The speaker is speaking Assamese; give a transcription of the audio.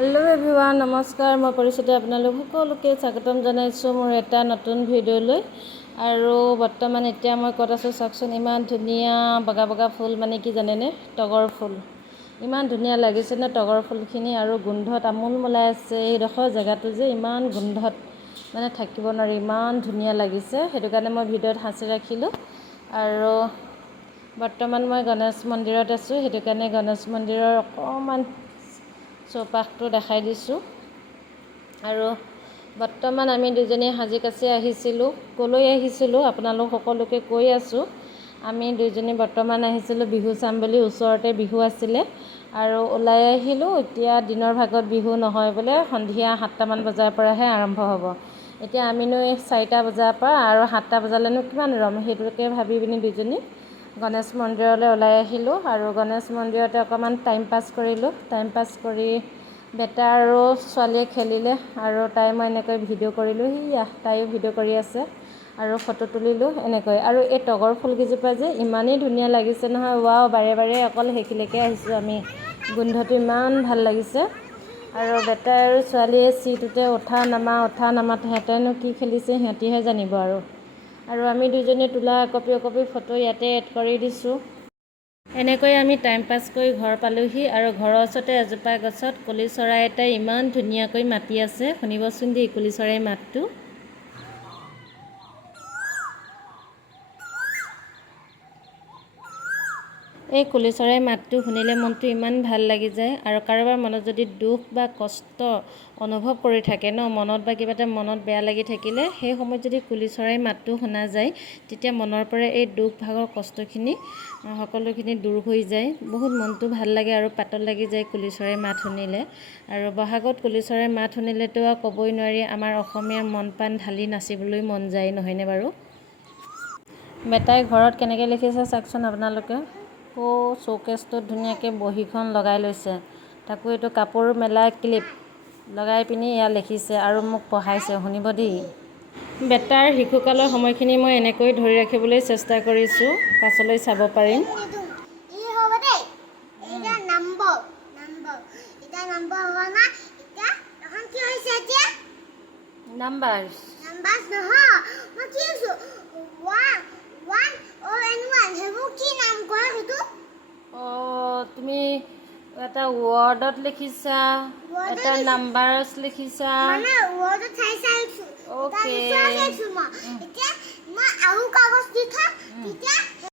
हेलो एभ्रिवान नमस्कार मैं परिचय आपनालोक सकलोके स्वागतम जनाइছো मोर एटा नतुन भिडिओলৈ आरो बर्तमान एटा मैं कत आछो चाकचोन इमान धुनिया बगा बगा फुल माने कि जानेने टगर फुल इमान धुनिया लागिছে ना टगर फुलखिनि आरो गुन्धत আমোल মলাই আছে এই ৰখৰ জায়গাটো যে ইমান গুন্ধত মানে থাকিব নোৱাৰি ইমান ধুনিয়া লাগিছে হেতু কাৰণে মই ভিডিওত হাসি ৰাখিলো আৰু বৰ্তমান মই গণেশ মন্দিৰত আছো হেতু কাৰণে গণেশ মন্দিৰৰ অকমান চৌপাশটো দেখাই দিছো আৰু বৰ্তমান আমি দুজনী হাজি কাছে আহিছিলো কলৈ আহিছিলো আপোনালোক সকলোকে কৈ আছো আমি দুজনী বৰ্তমান আহিছিলো বিহু চাম বুলি ওচৰতে বিহু আছিলে আৰু ওলাই আহিলো এতিয়া দিনৰ ভাগত বিহু নহয় বলে সন্ধিয়া 7টা মান বজাৰ পৰাহে আৰম্ভ হ'ব এতিয়া আমিনো 4টা বজাৰ পৰা আৰু 7টা বজালৈনো কিমান ৰম হেতুকে ভাবি বিনি দুজনী গণেশ মন্দিৰলৈ ওলাই আহিলো আৰু গণেশ মন্দিৰতে অকমান টাইম পাস কৰিলো টাইম পাস কৰি বেটা আৰু ছোৱালীয়ে খেলিলে আৰু তাই মই এনেকৈ ভিডিও কৰিলো হিয়া তাইও ভিডিও কৰি আছে আৰু ফটো তুলিলো এনেকৈ আৰু এই টগৰ ফুল কিজোপা যে ইমানেই ধুনিয়া লাগিছে নহয় ওৱাও বাৰে বাৰে অকল হেকিলেকে আহিছো আমি গুন্ধটো ইমান ভাল লাগিছে আৰু বেটা আৰু ছোৱালীয়ে সিটুতে উঠা নামা হেতেনো কি খেলিছে হেতিহে জানিব আৰু আমি দুজনী তোলা কপি ফটো ইয়াতে এড কৰি দিছো এনেকৈ আমি টাইম পাস কৰি ঘৰ পালোহি আৰু ঘৰৰ ওচৰতে এজোপা গছত কলি চৰাই এটা ইমান ধুনিয়াকৈ মাতি আছে শুনিবচোন দি কলি চৰাইৰ মাতটো এই কলি চৰাইৰ মাতটো শুনিলে মনটো ইমান ভাল লাগি যায় আৰু কাৰোবাৰ মনত যদি দুখ বা কষ্ট অনুভৱ কৰি থাকে ন মনত বা কিবা এটা মনত বেয়া লাগি থাকিলে সেই সময়ত যদি কলি চৰাইৰ মাতটো শুনা যায় তেতিয়া মনৰ পৰা এই দুখ ভাগৰ কষ্টখিনি সকলোখিনি দূৰ হৈ যায় বহুত মনটো ভাল লাগে আৰু পাতল লাগি যায় কলি চৰাইৰ মাত শুনিলে আৰু বহাগত কলি চৰাইৰ মাত শুনিলেতো ক'বই নোৱাৰি আমাৰ অসমীয়া মন প্ৰাণ ঢালি নাচিবলৈ মন যায় নহয়নে বাৰু বেটাই ঘৰত কেনেকৈ লিখিছে চাকচোন আপোনালোকে ও শোকেছটোত ধুনিয়াকে বহিখন লগাই লৈছে তাকো এটো কাপোৰ মেলা ক্লিপ লগাই পিনি ইয়া লিখিছে আৰু মোক পঢ়াইছে শুনিব দি বেটাৰ হিকুকালৰ সময়খিনি মই এনেকৈ ধৰি ৰাখিবলৈ চেষ্টা কৰিছো পাছলৈ চাব পাৰিম ই হ'ব দে এটা নম্বৰ এটা নম্বৰ হ'ব না এটা এখন কি হৈছে এতিয়া নাম্বাৰছ নহয় মই কি আছো 1 or n1 হেবু কি নাম কয় হেতু তুমি এটা ওয়ার্ডত লিখিছা এটা নাম্বাৰছ লিখিছা মানে ওয়াৰ্ডত চাইছো ওকে এতিয়া মই আহু কাগজ দি থা তেতিয়া